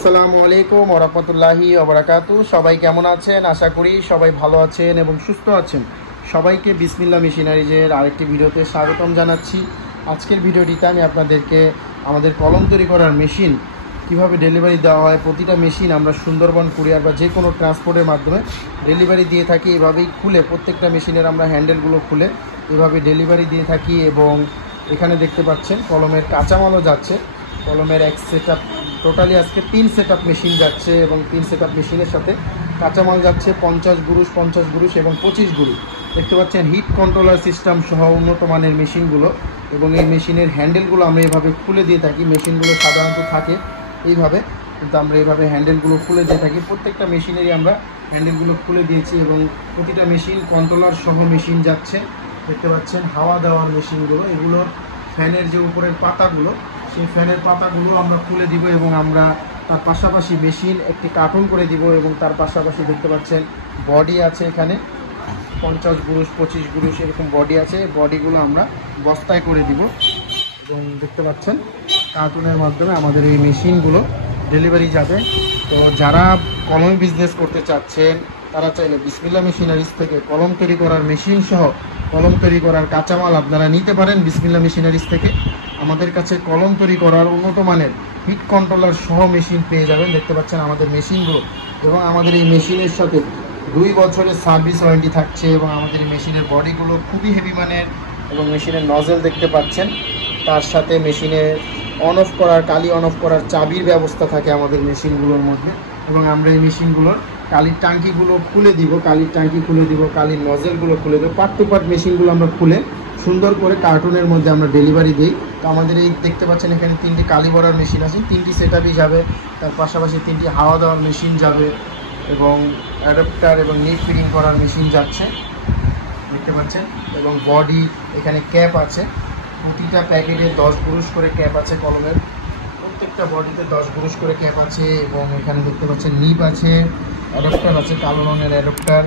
আসসালামু আলাইকুম ওয়া রাহমাতুল্লাহি ওয়া বারাকাতুহু। সবাই কেমন আছেন? আশা করি সবাই ভালো আছেন এবং সুস্থ আছেন। সবাইকে বিসমিল্লাহ মেশিনারিজের আরেকটি ভিডিওতে স্বাগতম জানাচ্ছি। আজকের ভিডিওটিতে আমি আপনাদেরকে আমাদের কলম তৈরি করার মেশিন কিভাবে ডেলিভারি দেওয়া হয়, প্রতিটা মেশিন আমরা সুন্দরবন কুরিয়ার বা যে কোনো ট্রান্সপোর্টের মাধ্যমে ডেলিভারি দিয়ে থাকি। এভাবেই খুলে প্রত্যেকটা মেশিনের আমরা হ্যান্ডেলগুলো খুলে এভাবে ডেলিভারি দিয়ে থাকি। এবং এখানে দেখতে পাচ্ছেন কলমের কাঁচামালও যাচ্ছে। কলমের এক সেটআপ টোটালি আজকে 3 সেটআপ মেশিন যাচ্ছে এবং 3 সেটআপ মেশিনের সাথে কাঁচামাল যাচ্ছে 50 গুরুশ এবং 25 গুরুশ। দেখতে পাচ্ছেন হিট কন্ট্রোলার সিস্টেম সহ উন্নত মানের মেশিনগুলো এবং এই মেশিনের হ্যান্ডেলগুলো আমরা এভাবে খুলে দিয়ে থাকি। মেশিনগুলো সাধারণত থাকে এইভাবে, কিন্তু আমরা এইভাবে হ্যান্ডেলগুলো খুলে দিয়ে থাকি। প্রত্যেকটা মেশিনেরই আমরা হ্যান্ডেলগুলো খুলে দিয়েছি এবং প্রতিটা মেশিন কন্ট্রোলার সহ মেশিন যাচ্ছে। দেখতে পাচ্ছেন হাওয়া দেওয়ার মেশিনগুলো, এগুলোর ফ্যানের যে উপরের পাতাগুলো, সেই ফ্যানের পাতাগুলো আমরা খুলে দিব এবং আমরা তার পাশাপাশি মেশিন একটি কার্টুন করে দিব এবং তার পাশাপাশি দেখতে পাচ্ছেন বডি আছে। এখানে 50 গুরুশ 25 গুরুশ এরকম বডি আছে। বডিগুলো আমরা বস্তায় করে দিব এবং দেখতে পাচ্ছেন কার্টুনের মাধ্যমে আমাদের এই মেশিনগুলো ডেলিভারি যাবে। তো যারা কলম বিজনেস করতে চাচ্ছেন তারা চাইলে বিসমিল্লাহ মেশিনারিজ থেকে কলম তৈরি করার মেশিন সহ কলম তৈরি করার কাঁচামাল আপনারা নিতে পারেন বিসমিল্লাহ মেশিনারিজ থেকে। আমাদের কাছে কলম তৈরি করার উন্নত মানের হিট কন্ট্রোলার সহ মেশিন পেয়ে যাবেন। দেখতে পাচ্ছেন আমাদের মেশিনগুলো এবং আমাদের এই মেশিনের সাথে 2 বছরের সার্ভিস ওয়ারেন্টি থাকছে এবং আমাদের এই মেশিনের বডিগুলো খুবই হেভি মানের এবং মেশিনের নজেল দেখতে পাচ্ছেন। তার সাথে মেশিনে অন অফ করার, কালি অন অফ করার চাবির ব্যবস্থা থাকে আমাদের মেশিনগুলোর মধ্যে। এবং আমরা এই মেশিনগুলোর কালির ট্যাঙ্কিগুলো খুলে দিব, কালির ট্যাঙ্কি খুলে দিব, কালির নজেলগুলো খুলে দেবো। পার্ট টু পার্ট মেশিনগুলো আমরা খুলে সুন্দর করে কার্টুনের মধ্যে আমরা ডেলিভারি দিই। তো আমাদের এই দেখতে পাচ্ছেন এখানে 3টি কালি ভরার মেশিন আছে, 3টি সেটআপই যাবে। তার পাশাপাশি 3টি হাওয়া দেওয়ার মেশিন যাবে এবং অ্যাডাপ্টার এবং নিট ফিটিং করার মেশিন যাচ্ছে দেখতে পাচ্ছেন। এবং বডি এখানে ক্যাপ আছে, প্রতিটা প্যাকেটে 10 গুরুশ করে ক্যাপ আছে। কলমের প্রত্যেকটা বডিতে 10 গুরুশ করে ক্যাপ আছে এবং এখানে দেখতে পাচ্ছেন নিপ আছে, অ্যাডাপ্টার আছে, কালো রঙের অ্যাডাপ্টার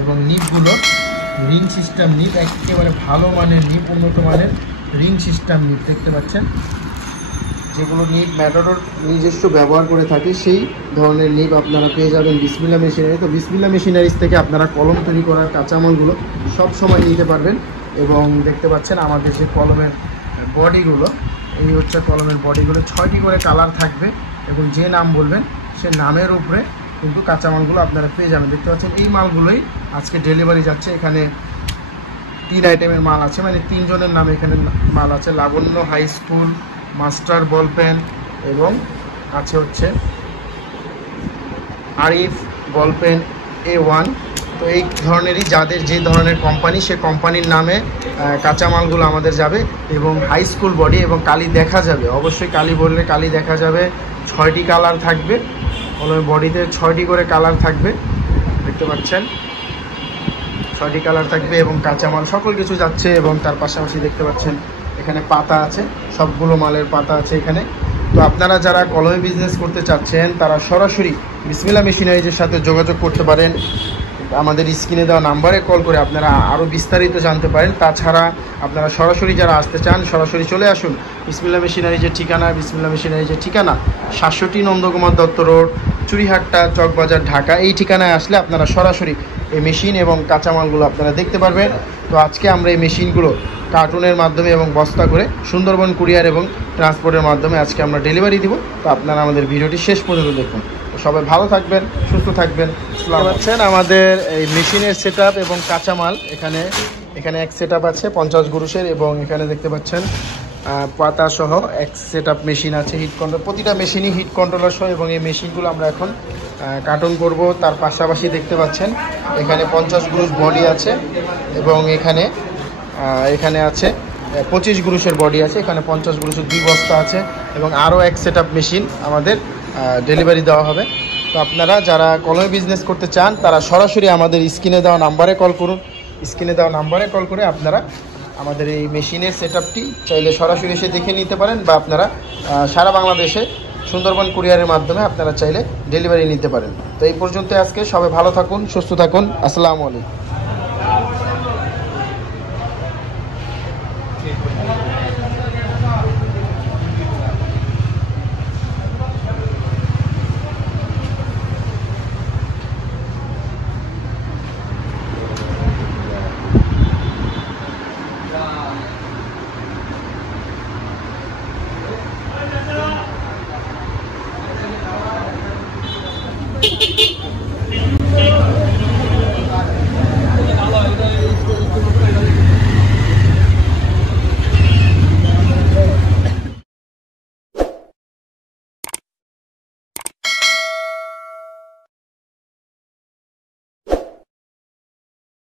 এবং নিপগুলো রিং সিস্টেম নিপ, একেবারে ভালো মানের নিপ, উন্নত মানের রিং সিস্টেম নিপ দেখতে পাচ্ছেন। যেগুলো নিপ ম্যাটাডোর নিজস্ব ব্যবহার করে থাকে সেই ধরনের নিপ আপনারা পেয়ে যাবেন বিসমিল্লাহ মেশিনারি। তো বিসমিল্লাহ মেশিনারিজ থেকে আপনারা কলম তৈরি করার কাঁচামালগুলো সব সময় নিতে পারবেন। এবং দেখতে পাচ্ছেন আমাদের যে কলমের বডিগুলো, এই হচ্ছে কলমের বডিগুলো 6টি করে কালার থাকবে এবং যে নাম বলবেন সে নামের উপরে কিন্তু কাঁচামালগুলো আপনারা পেয়ে যাবেন। দেখতে পাচ্ছেন এই মালগুলোই আজকে ডেলিভারি যাচ্ছে। এখানে 3 আইটেমের মাল আছে, মানে 3 জনের নামে এখানে মাল আছে। Labanya high school, master ball pen এবং আছে হচ্ছে আরিফ বল পেন A1। তো এই ধরনেরই যাদের যে ধরনের কোম্পানি, সে কোম্পানির নামে কাঁচামালগুলো আমাদের যাবে এবং হাই স্কুল বডি এবং কালি দেখা যাবে। অবশ্যই কালি বললে কালি দেখা যাবে। 6টি কালার থাকবে কলমের বডিতে, 6টি করে কালার থাকবে দেখতে পাচ্ছেন, 6টি কালার থাকবে এবং কাঁচামাল সকল কিছু যাচ্ছে। এবং তার পাশাপাশি দেখতে পাচ্ছেন এখানে পাতা আছে, সবগুলো মালের পাতা আছে এখানে। তো আপনারা যারা কলমে বিজনেস করতে চাচ্ছেন তারা সরাসরি বিসমিল্লাহ মেশিনারিজের সাথে যোগাযোগ করতে পারেন। আমাদের স্ক্রিনে দেওয়া নাম্বারে কল করে আপনারা আরও বিস্তারিত জানতে পারেন। তাছাড়া আপনারা সরাসরি যারা আসতে চান সরাসরি চলে আসুন। বিসমিল্লাহ মেশিনারিজের ঠিকানা, বিসমিল্লাহ মেশিনারিজের ঠিকানা 700টি নন্দকুমার দত্ত রোড, চুরিহাট্টা, চকবাজার, ঢাকা। এই ঠিকানায় আসলে আপনারা সরাসরি এই মেশিন এবং কাঁচামালগুলো আপনারা দেখতে পারবেন। তো আজকে আমরা এই মেশিনগুলো কার্টুনের মাধ্যমে এবং বস্তা করে সুন্দরবন কুরিয়ার এবং ট্রান্সপোর্টের মাধ্যমে আজকে আমরা ডেলিভারি দিব। তো আপনারা আমাদের ভিডিওটি শেষ পর্যন্ত দেখুন। সবাই ভালো থাকবেন, সুস্থ থাকবেন। পাচ্ছেন আমাদের এই মেশিনের সেটআপ এবং কাঁচামাল এখানে এক সেটআপ আছে 50 গুরুশের এবং এখানে দেখতে পাচ্ছেন পাতা সহ এক সেটআপ মেশিন আছে হিট কন্ট্রোল। প্রতিটা মেশিনই হিট কন্ট্রোলার সহ এবং এই মেশিনগুলো আমরা এখন কার্টুন করব। তার পাশাপাশি দেখতে পাচ্ছেন এখানে 50 গুরুশ বডি আছে এবং এখানে আছে 25 গুরুশের বডি আছে। এখানে 50 গুরুশের 2 বস্তা আছে এবং আরও এক সেটআপ মেশিন আমাদের ডেলিভারি দেওয়া হবে। তো আপনারা যারা কলমে বিজনেস করতে চান তারা সরাসরি আমাদের স্ক্রিনে দেওয়া নাম্বারে কল করুন। স্ক্রিনে দেওয়া নাম্বারে কল করে আপনারা আমাদের এই মেশিনের সেটআপটি চাইলে সরাসরি এসে দেখে নিতে পারেন বা আপনারা সারা বাংলাদেশে সুন্দরবন কুরিয়ারের মাধ্যমে আপনারা চাইলে ডেলিভারি নিতে পারেন। তো এই পর্যন্ত আজকে সবাই ভালো থাকুন, সুস্থ থাকুন। আসসালামু আলাইকুম।